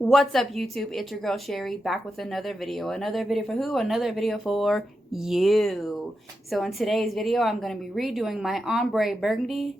What's up, YouTube? It's your girl Sherry back with another video. Another video for who? Another video for you. So in today's video, I'm going to be redoing my Ombre Burgundy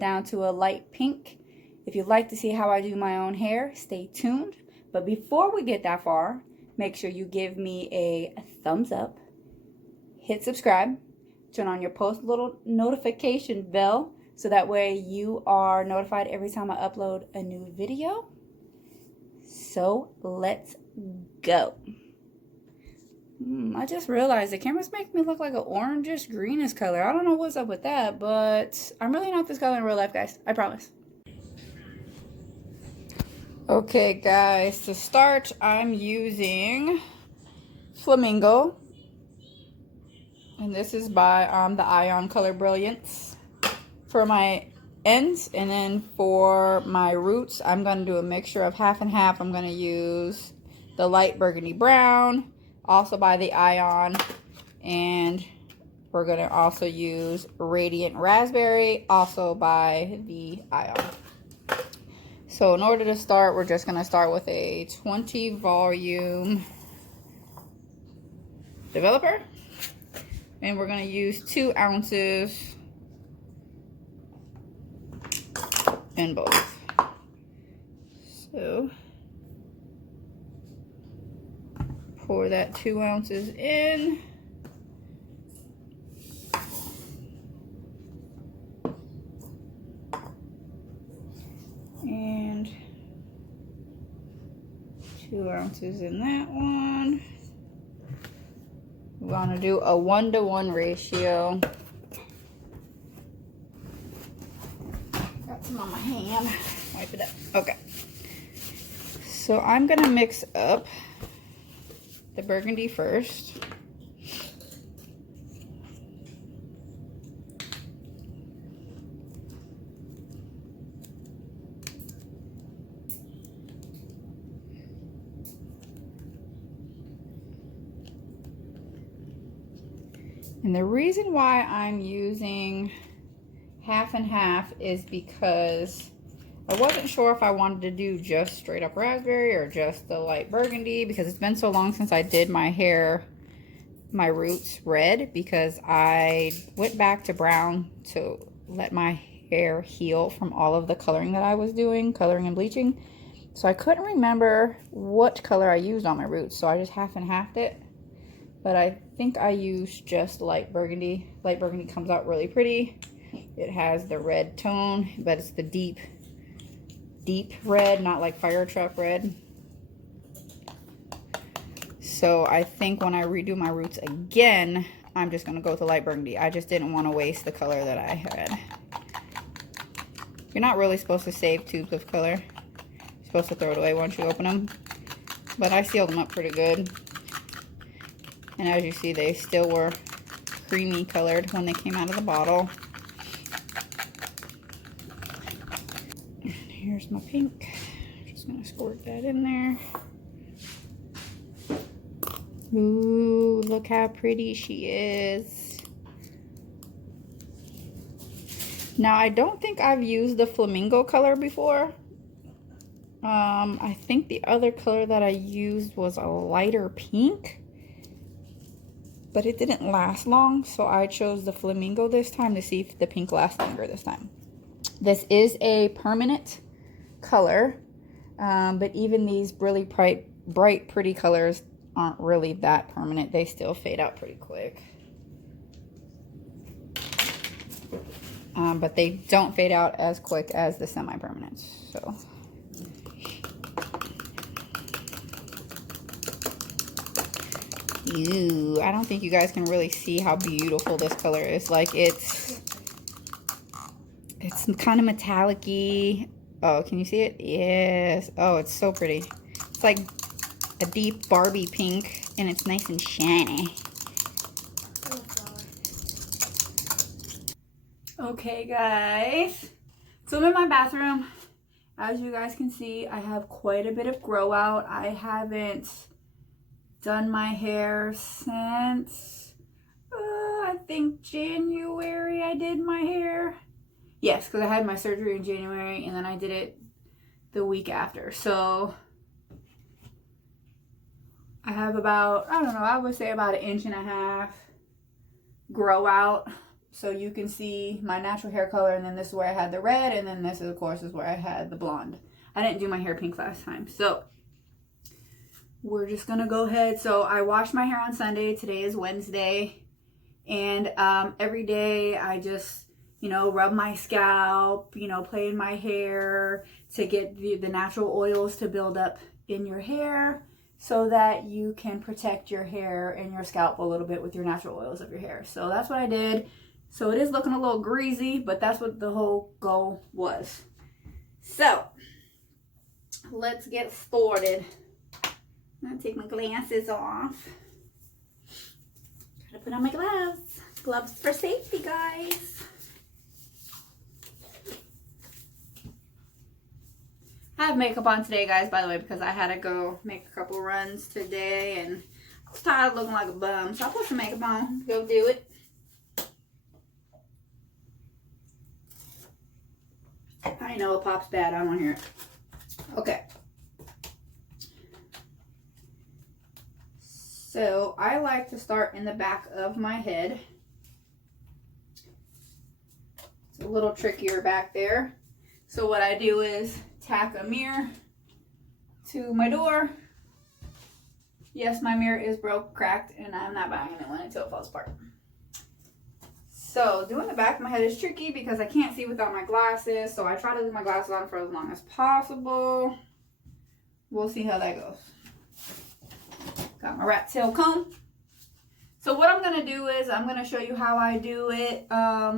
down to a light pink. If you'd like to see how I do my own hair, stay tuned. But before we get that far, make sure you give me a thumbs up, hit subscribe, turn on your post little notification bell so that way you are notified every time I upload a new video. So let's go. I just realized the cameras make me look like an orangish greenish color. I don't know what's up with that, but I'm really not this color in real life, guys. I promise. Okay, guys, to start, I'm using Famingo. And this is by the Ion Color Brilliance for my ends, and then for my roots I'm going to do a mixture of half and half. I'm going to use the light burgundy brown, also by the Ion, and we're going to also use radiant raspberry, also by the Ion. So in order to start, we're just going to start with a 20 volume developer, and we're going to use 2 ounces in both. So pour that 2 ounces in. And 2 ounces in that one. We want to do a 1-to-1 ratio. Got some on my hand. Wipe it up. Okay. So I'm going to mix up the burgundy first. And the reason why I'm using half and half is because I wasn't sure if I wanted to do just straight up raspberry or just the light burgundy, because it's been so long since I did my hair, my roots red, because I went back to brown to let my hair heal from all of the coloring that I was doing, coloring and bleaching. So I couldn't remember what color I used on my roots, so I just half and halved it. But I think I used just light burgundy. Light burgundy comes out really pretty. It has the red tone, but it's the deep red, not like fire truck red. So I think when I redo my roots again, I'm just gonna go with the light burgundy. I just didn't want to waste the color that I had. You're not really supposed to save tubes of color. You're supposed to throw it away once you open them. But I sealed them up pretty good. And as you see, they still were creamy colored when they came out of the bottle. Here's my pink. Just gonna squirt that in there. Ooh, look how pretty she is. Now, I don't think I've used the Famingo color before. I think the other color that I used was a lighter pink, but it didn't last long, so I chose the Famingo this time to see if the pink lasts longer this time. This is a permanent color, but even these really bright, pretty colors aren't really that permanent. They still fade out pretty quick. But they don't fade out as quick as the semi-permanents, so. Ew, I don't think you guys can really see how beautiful this color is. Like, it's kind of metallic-y. Oh, can you see it? Yes. Oh, it's so pretty. It's like a deep Barbie pink, and it's nice and shiny. Okay, guys. So I'm in my bathroom. As you guys can see, I have quite a bit of grow out. I haven't done my hair since I think January I did my hair. Yes, because I had my surgery in January and then I did it the week after. So I have about, I don't know, I would say about 1.5 inches grow out. So you can see my natural hair color, and then this is where I had the red, and then this, of course, is where I had the blonde. I didn't do my hair pink last time. So we're just going to go ahead. So I washed my hair on Sunday. Today is Wednesday. And every day I just, you know, rub my scalp, you know, play in my hair to get the natural oils to build up in your hair so that you can protect your hair and your scalp a little bit with your natural oils of your hair. So that's what I did. So it is looking a little greasy, but that's what the whole goal was. So let's get started. I'm gonna take my glasses off. Gotta put on my gloves. Gloves for safety, guys. I have makeup on today, guys, by the way, because I had to go make a couple runs today and I was tired of looking like a bum. So I put some makeup on, go do it. I know it pops bad, I don't want to hear it. Okay. So I like to start in the back of my head. It's a little trickier back there. So what I do is tack a mirror to my door. Yes, my mirror is broke, cracked, and I'm not buying a new one until it falls apart. So doing the back of my head is tricky because I can't see without my glasses. So I try to leave my glasses on for as long as possible. We'll see how that goes. Got my rat tail comb. So what I'm going to do is I'm going to show you how I do it. I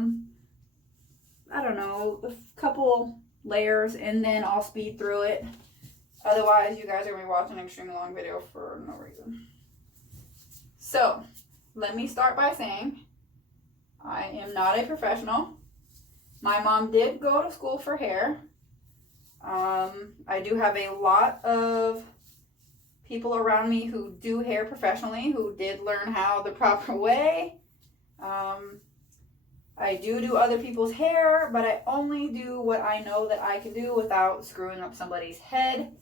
don't know, a couple layers, and then I'll speed through it. Otherwise, you guys are going to be watching an extremely long video for no reason. So let me start by saying I am not a professional. My mom did go to school for hair. I do have a lot of people around me who do hair professionally, who did learn how the proper way. I do other people's hair, but I only do what I know that I can do without screwing up somebody's head.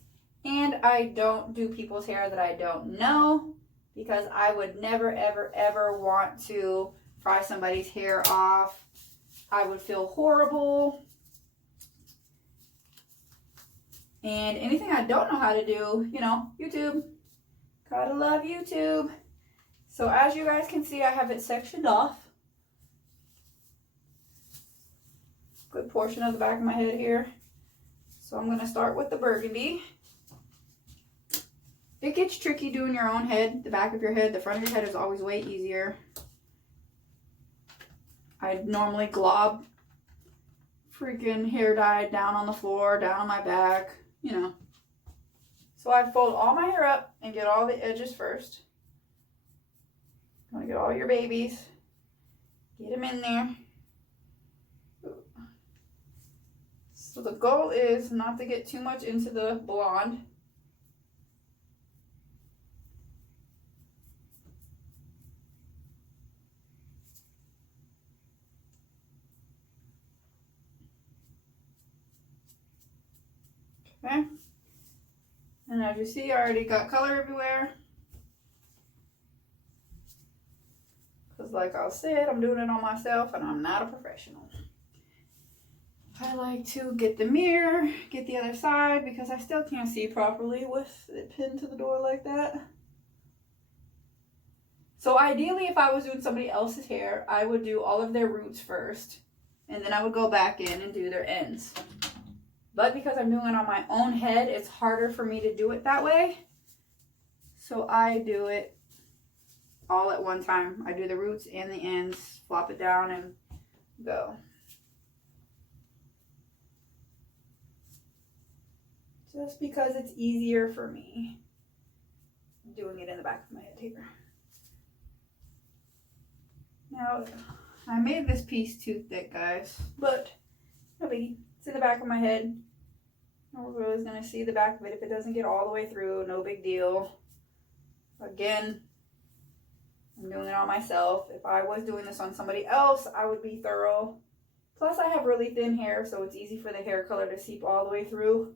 And I don't do people's hair that I don't know, because I would never, ever, ever want to fry somebody's hair off. I would feel horrible. And anything I don't know how to do, you know, YouTube. Gotta love YouTube. So as you guys can see, I have it sectioned off. Good portion of the back of my head here. So I'm gonna start with the burgundy. It gets tricky doing your own head, the back of your head. The front of your head is always way easier. I normally glob freaking hair dye down on the floor, down on my back, you know. So I fold all my hair up and get all the edges first. You want to get all your babies. Get them in there. So the goal is not to get too much into the blonde. Okay. And as you see, I already got color everywhere. Because like I said, I'm doing it on myself and I'm not a professional. I like to get the mirror, get the other side, because I still can't see properly with it pinned to the door like that. So ideally, if I was doing somebody else's hair, I would do all of their roots first, and then I would go back in and do their ends. But because I'm doing it on my own head, it's harder for me to do it that way. So I do it all at one time. I do the roots and the ends, flop it down, and go. Just because it's easier for me doing it in the back of my head here. Now, I made this piece too thick, guys, but no biggie. It's in the back of my head. Everybody's gonna see the back of it. If it doesn't get all the way through, no big deal. Again, I'm doing it on myself. If I was doing this on somebody else, I would be thorough. Plus, I have really thin hair, so it's easy for the hair color to seep all the way through.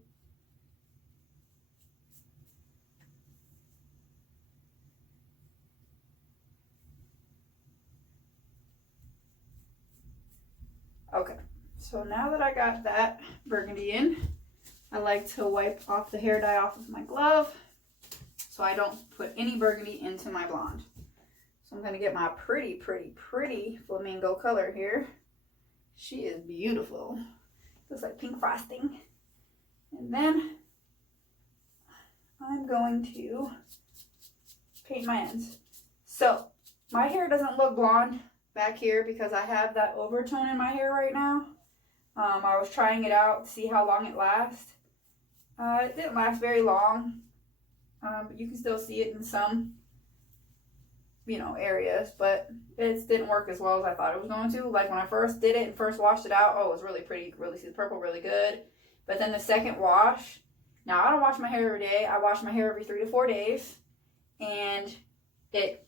Okay, so now that I got that burgundy in, I like to wipe off the hair dye off of my glove so I don't put any burgundy into my blonde. So I'm going to get my pretty flamingo color here. She is beautiful. Looks like pink frosting. And then I'm going to paint my ends. So my hair doesn't look blonde back here because I have that overtone in my hair right now. I was trying it out to see how long it lasts. It didn't last very long, but you can still see it in some, you know, areas, but it didn't work as well as I thought it was going to. Like when I first did it and first washed it out, oh, it was really pretty, really see the purple really good. But then the second wash, now I don't wash my hair every day. I wash my hair every 3 to 4 days, and it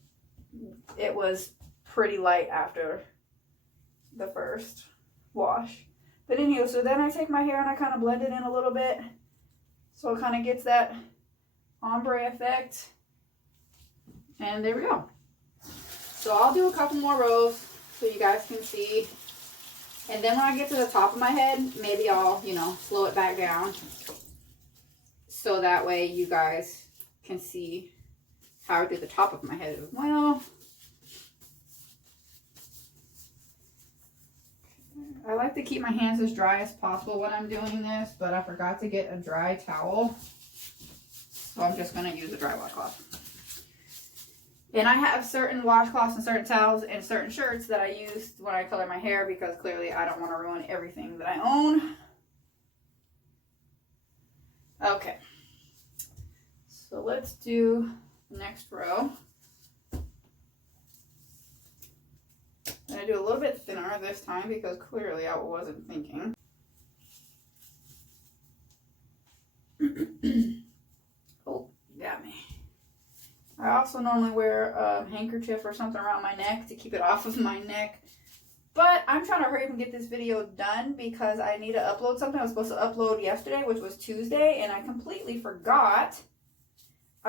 was pretty light after the first wash. But anyway, so then I take my hair and I kind of blend it in a little bit so it kind of gets that ombre effect. And there we go. So I'll do a couple more rows so you guys can see. And then when I get to the top of my head, maybe I'll, you know, slow it back down so that way you guys can see how I do the top of my head as well. I like to keep my hands as dry as possible when I'm doing this, but I forgot to get a dry towel. So I'm just going to use a dry washcloth. And I have certain washcloths and certain towels and certain shirts that I use when I color my hair because clearly I don't want to ruin everything that I own. Okay. So let's do the next row. I'm going to do a little bit thinner this time because clearly I wasn't thinking. Oh, you got me. I also normally wear a handkerchief or something around my neck to keep it off of my neck. But I'm trying to hurry up and get this video done because I need to upload something I was supposed to upload yesterday, which was Tuesday, and I completely forgot.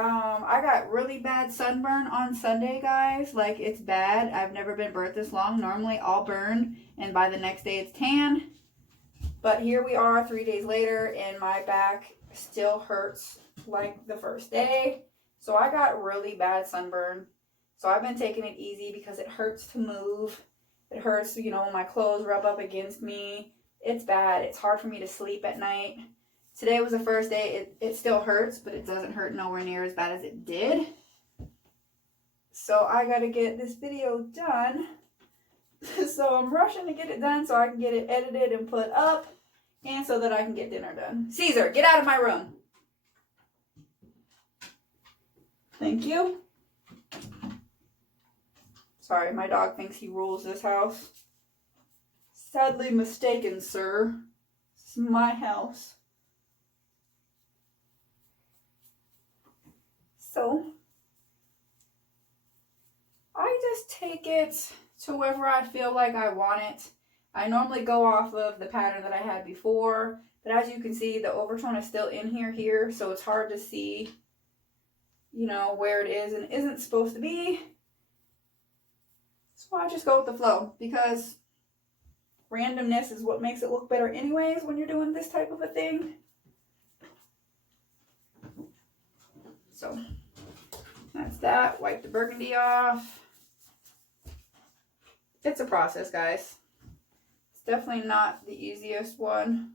I got really bad sunburn on Sunday, guys. Like, it's bad. I've never been burnt this long. Normally, I'll burn, and by the next day, it's tan. But here we are 3 days later, and my back still hurts like the first day. So I got really bad sunburn. So I've been taking it easy because it hurts to move. It hurts, you know, when my clothes rub up against me. It's bad. It's hard for me to sleep at night. Today was the first day. It still hurts, but it doesn't hurt nowhere near as bad as it did. So I got to get this video done. So I'm rushing to get it done so I can get it edited and put up. And so that I can get dinner done. Caesar, get out of my room. Thank you. Sorry, my dog thinks he rules this house. Sadly mistaken, sir. This is my house. So, I just take it to wherever I feel like I want it. I normally go off of the pattern that I had before, but as you can see, the overtone is still in here, so it's hard to see, you know, where it is and isn't supposed to be. So I just go with the flow because randomness is what makes it look better anyways when you're doing this type of a thing. So that's that. Wipe the burgundy off. It's a process, guys. It's definitely not the easiest one.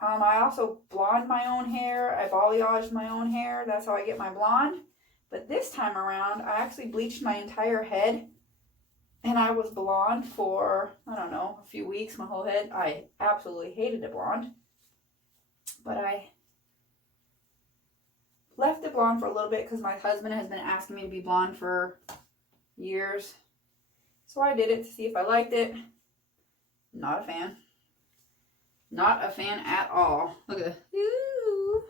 I also blonde my own hair. I balayage my own hair. That's how I get my blonde. But this time around, I actually bleached my entire head. And I was blonde for, I don't know, a few weeks, my whole head. I absolutely hated it blonde. But I left it blonde for a little bit because my husband has been asking me to be blonde for years. So I did it to see if I liked it. Not a fan. Not a fan at all. Look at this. Ooh.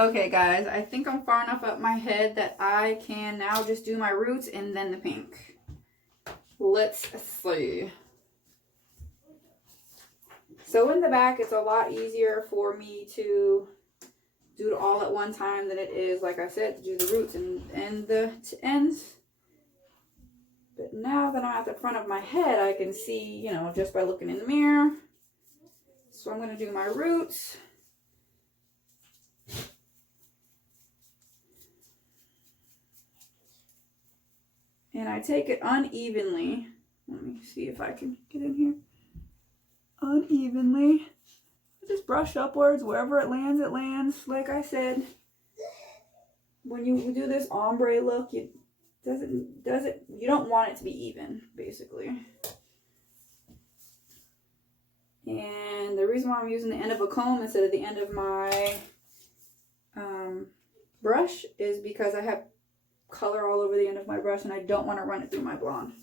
Okay guys, I think I'm far enough up my head that I can now just do my roots and then the pink. Let's see. So in the back, it's a lot easier for me to do it all at one time than it is, like I said, to do the roots and the ends. But now that I'm at the front of my head, I can see, you know, just by looking in the mirror. So I'm going to do my roots. And I take it unevenly. Let me see if I can get in here. Unevenly. Just brush upwards. Wherever it lands, it lands. Like I said, when you do this ombre look, you don't want it to be even, basically. And the reason why I'm using the end of a comb instead of the end of my brush is because I have color all over the end of my brush and I don't want to run it through my blonde.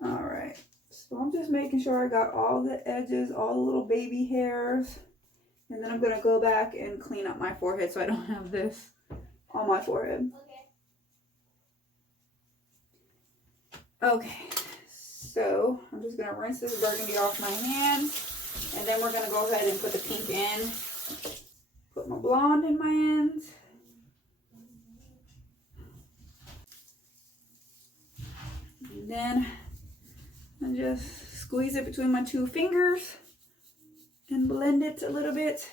Alright, so I'm just making sure I got all the edges, all the little baby hairs, and then I'm going to go back and clean up my forehead so I don't have this on my forehead. Okay, so I'm just going to rinse this burgundy off my hand, and then we're going to go ahead and put the pink in. Put my blonde in my ends. And then I just squeeze it between my two fingers and blend it a little bit.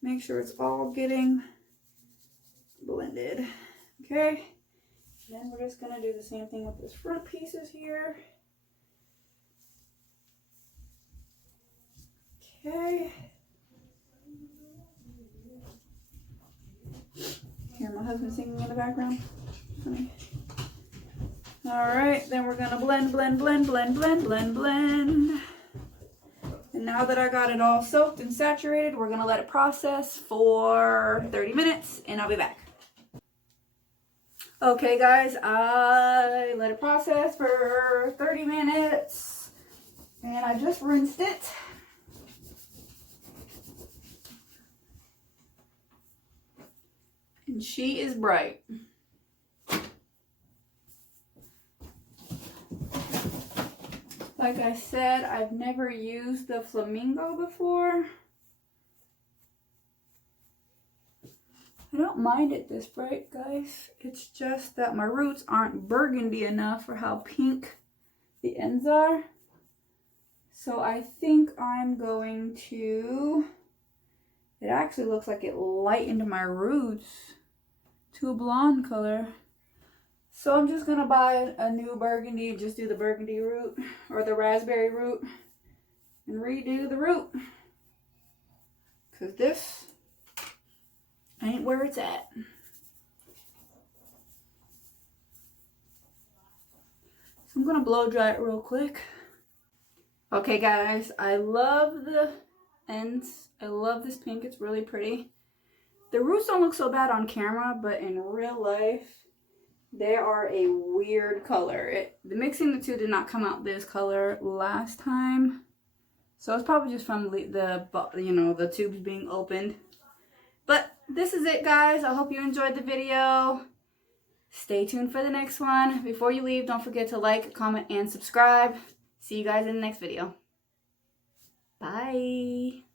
Make sure it's all getting blended. Okay. Then we're just going to do the same thing with this front pieces here. Okay. Hear my husband singing in the background. Honey. Alright, then we're going to blend, blend, blend, blend, blend, blend, blend. And now that I got it all soaked and saturated, we're going to let it process for 30 minutes and I'll be back. Okay guys, I let it process for 30 minutes and I just rinsed it. And she is bright. Like I said, I've never used the Famingo before. I don't mind it this bright, guys. It's just that my roots aren't burgundy enough for how pink the ends are. So I think I'm going to... It actually looks like it lightened my roots to a blonde color. So I'm just going to buy a new burgundy and just do the burgundy root or the raspberry root and redo the root. Because this ain't where it's at. So I'm going to blow dry it real quick. Okay guys, I love the ends. I love this pink. It's really pretty. The roots don't look so bad on camera, but in real life, they are a weird color. The mixing the two did not come out this color last time. So it's probably just from the tubes being opened. But this is it, guys. I hope you enjoyed the video. Stay tuned for the next one. Before you leave, don't forget to like, comment, and subscribe. See you guys in the next video. Bye.